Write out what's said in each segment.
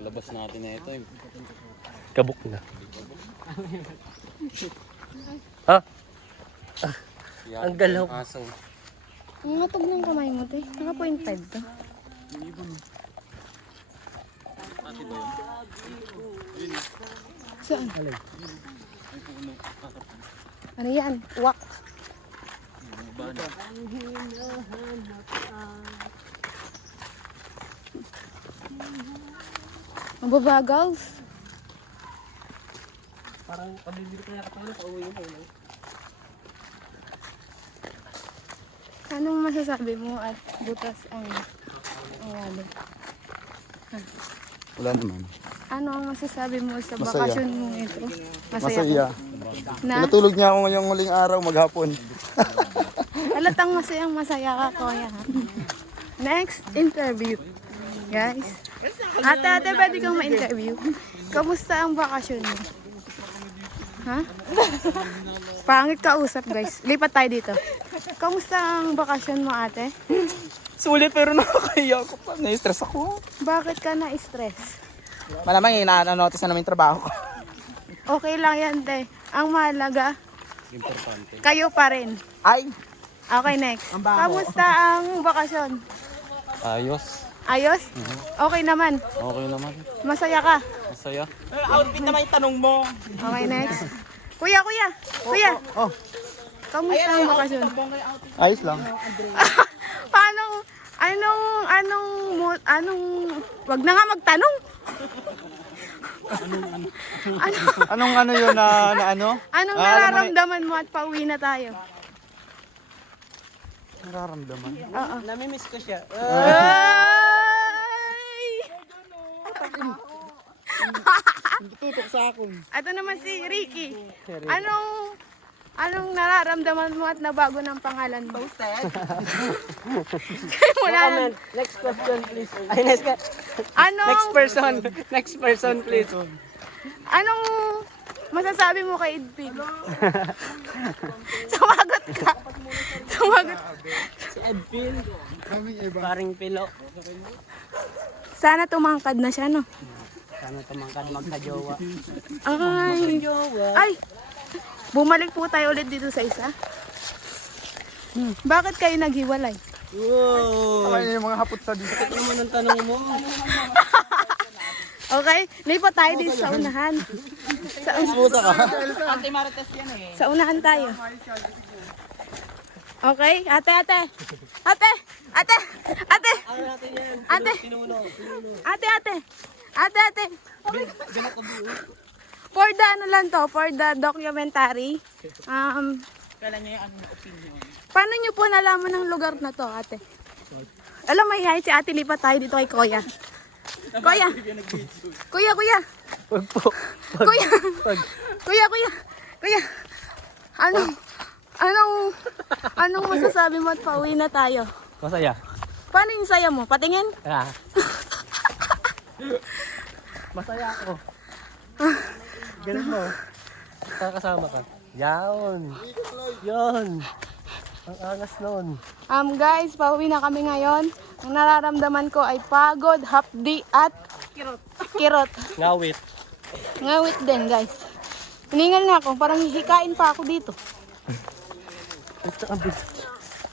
Labas natin na ito. Kabuk na. Ha? Ang galaw. Aso. Ang matog ng kamay mo, te. Naka 0.5 to. Saan? Ano yan? Uwak. Mababagals. Parang pabibili kaya ka tayo, pauwi mo. Anong masasabi mo at butas ang walo? Wala naman. Ano ang masasabi mo sa Masaya. bakasyon mo ito? Masaya. Na? Natulog niya ako ngayong huling araw maghapon. Halatang masaya ka, kuya. Ha? Next interview. Guys. Ate, pwede kang ma-interview. Kamusta ang bakasyon mo? Ha? Pangit kausap, guys. Lipat tayo dito. Kamusta ang bakasyon mo, ate? Sulit pero nakakaya ko pa. Na-stress ako. Bakit ka na-stress? Malamang ina-notice na namin trabaho ko. Okay lang yan, te. Ang mahalaga, Importante. kayo pa rin. Ay, Okay, next. Ang baho. Kamusta ang bakasyon? Ayos. Ayos? Okay naman. Okay naman. Masaya ka? Masaya. outfit naman yung tanong mo. Okay, next. Kuya. Oh, Kamusta ang bakasyon? ayos lang. Paano, wag na nga magtanong. Anong ano yun na ano? Anong Ah, alam mo na- nararamdaman mo at pauwi na tayo? Nararamdaman. Oo. Namimiss ko siya. Ay! Tutok sa akin. Ito naman si Ricky. Anong nararamdaman mo at nabago ng pangalan mo? Wala na. Next question, please. Ay, next Next person, please. Anong masasabi mo kay Edpig? Sumagot ka. Si Edpil. Paring pilo. Sana tumangkad na siya, no? Sana tumangkad magka-jowa. Ay! Bumalik po tayo ulit dito sa isa. Bakit kayo naghiwalay? Wow! Ano yung mga hapot sa dito? Ano naman ang tanong mo? Okay, lipat tayo dito sa unahan. Pusa ka. Ate Marites yan eh. Sa unahan tayo. Okay, ate. For the ano lang to, for the documentary. Kailan niya yung ano na opinion? Paano nyo po nalaman ng lugar na to, ate? Alam mo, mahihayin si ate, lipat tayo dito kay Kuya. Kuya. Wag po. Kuya. Anong masasabi mo at pauwi na tayo? Masaya. Paano yung saya mo? Patingin? Ah. Masaya ako. Ganun mo. Kakasama ka. Yaon. Yon. Ang angas nun. Guys, pauwi na kami ngayon. Ang nararamdaman ko ay pagod, hapdi at kirot. Ngawit. Ngawit din, guys. Hiningal na ako, parang hihikain pa ako dito.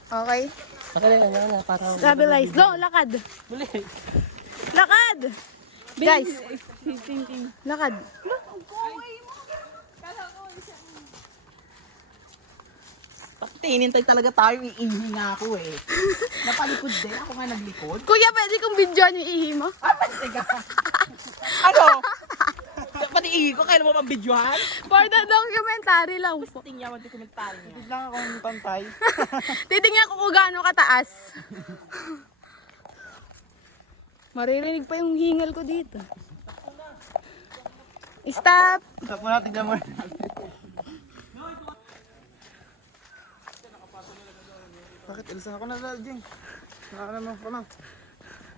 Okay. Nakala na. Parang... Stabilize. Go, lakad. Muli. Lakad! Guys, lakad. Bakit hinintay talaga tayo, iihi nga ako eh. Napalikod din, ako nga naglikod. Kuya, pwede kong videoan yung ihi mo? Teka. Ano? Pati ihi ko, kailan mo pang videohan? For the documentary lang po. Tingnan mo, dokumentary niya. Lang ako ng pantay. Titingnan ko kung gaano kataas. Maririnig pa yung hingal ko dito. Stop! Stop mo na, tignan mo. Bakit? Ilsan ako na, Jing. Nakakano ko na.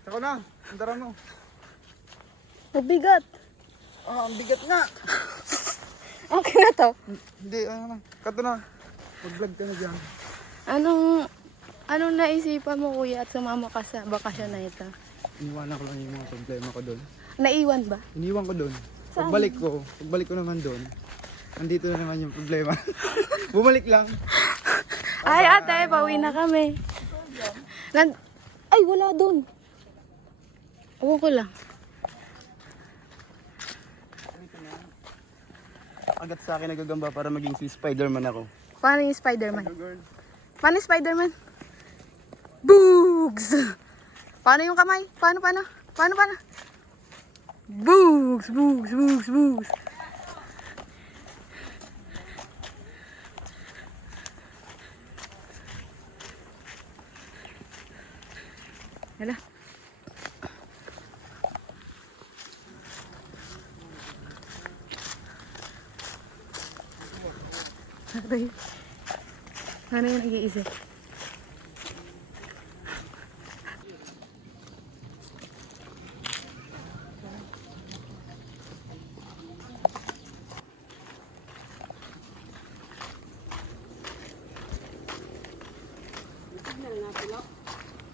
Ako na, andara mo. Mabigat. Ang bigat nga. Okay na to. Hindi, ano na. Kato na. Mag-vlog ka na dyan. Anong naisipan mo, kuya, at sumama ka sa bakasyon na ito? Iniwanan ko lang yung mga problema ko doon. Naiwan ba? Iniwan ko doon. Pagbalik ko naman doon, nandito na naman yung problema. Bumalik lang. Ay, ate, pauwi na kami. Ay, wala doon. Ewan ko lang. Agad sa akin nagagamba para maging si Spider-Man ako. Paano yung Spider-Man? Paano yung Spider-Man? Boogs! Paano yung kamay? Paano? Boogs! Hala. Aray. Ano yung nag-iisip?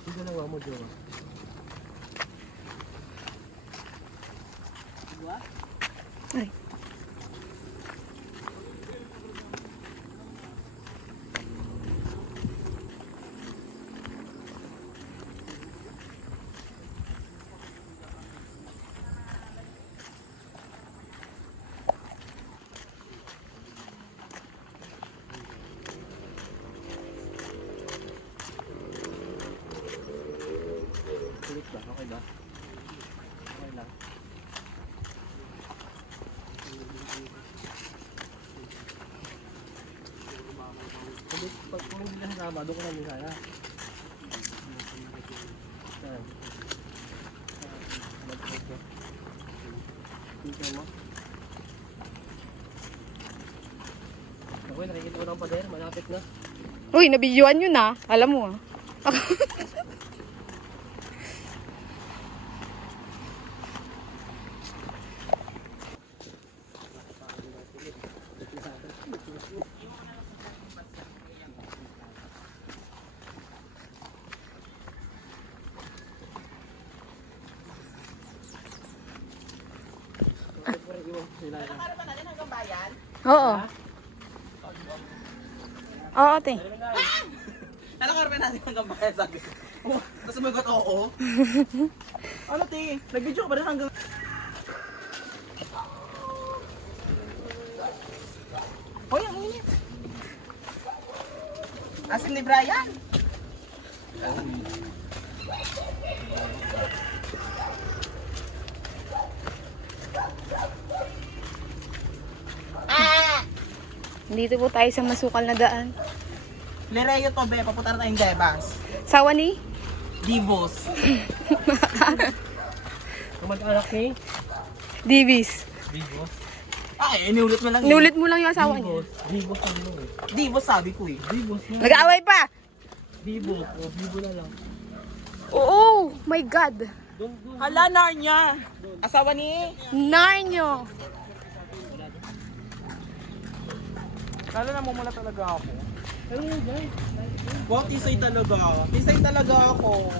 Yung dalawa mo, Jowa. Ay. Kulit ba? Okay ba? Okay lang. Pag kung hindi na kasama, doon ko lang yung sana. Saan? Tingnan mo. Ako, nakikita ko ng pader, malapit na. Uy, nabidyoan yun ah. Alam mo ah. Ano ba natin hanggang bayan? Oo. Oo, ate. Nalakar pa natin hanggang bayan, sabi ko. Oh, tapos sumagot oo. Ano, te? Nag-video ka ba rin hanggang... Hoy, ang init. Asin ni Brian. Dito po tayo sa masukal na daan. Lereo to, be. Papunta na tayong Debas. Sawa ni? Divos. Kamag-anak ni Divis. Vivo. Ay, iniulit mo lang yun. Inulit mo lang yung asawa niya. Vivo sa mo eh. Divos sabi ko eh. Vivo na. Nag-aaway pa! Vivo. O, Vivo na lang. Oo! My God! Hala, Narnia. Asawa ni... Narnyo! Kala namumula talaga ako. Ano yun, guys? Wow, tisay talaga. Tisay talaga ako.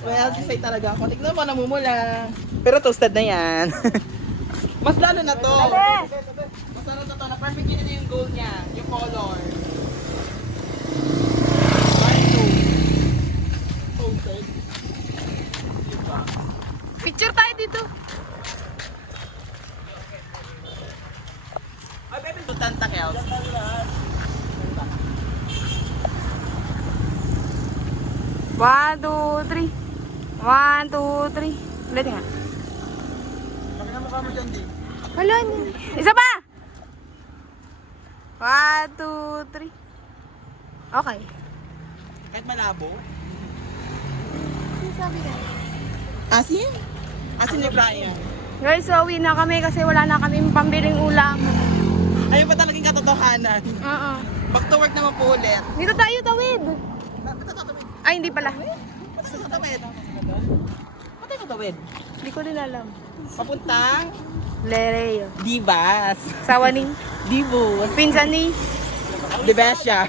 Well, tisay talaga ako. Tignan mo, namumula. Pero toasted na yan. Mas lalo na to. Mas lalo na to. Na-perfect yun na yung gold niya. Yung color. Toasted. Picture tayo dito. Ay, baby, tutanta Kels. 1, 2, 3. 1, 2, 3. Ulit nga. Pakina mukha mo dyan, di. Wala, hindi. Isa pa! 1, 2, 3. Okay. Kahit malabo. Ano sabi ka? Asin? Asin ni Brian. Guys, so uwi na kami kasi wala na kami pambiling ulam. Ayun pa talagang katotohanan. Oo. Back to work naman po ulit. Dito tayo tawid. Ay, hindi pala. Ba't sa katawid? Ba't tayo katawid? Hindi ko din alam. Papuntang Lereo. Divas. Sawa ni? Divos. Pinsan ni? Dibesya.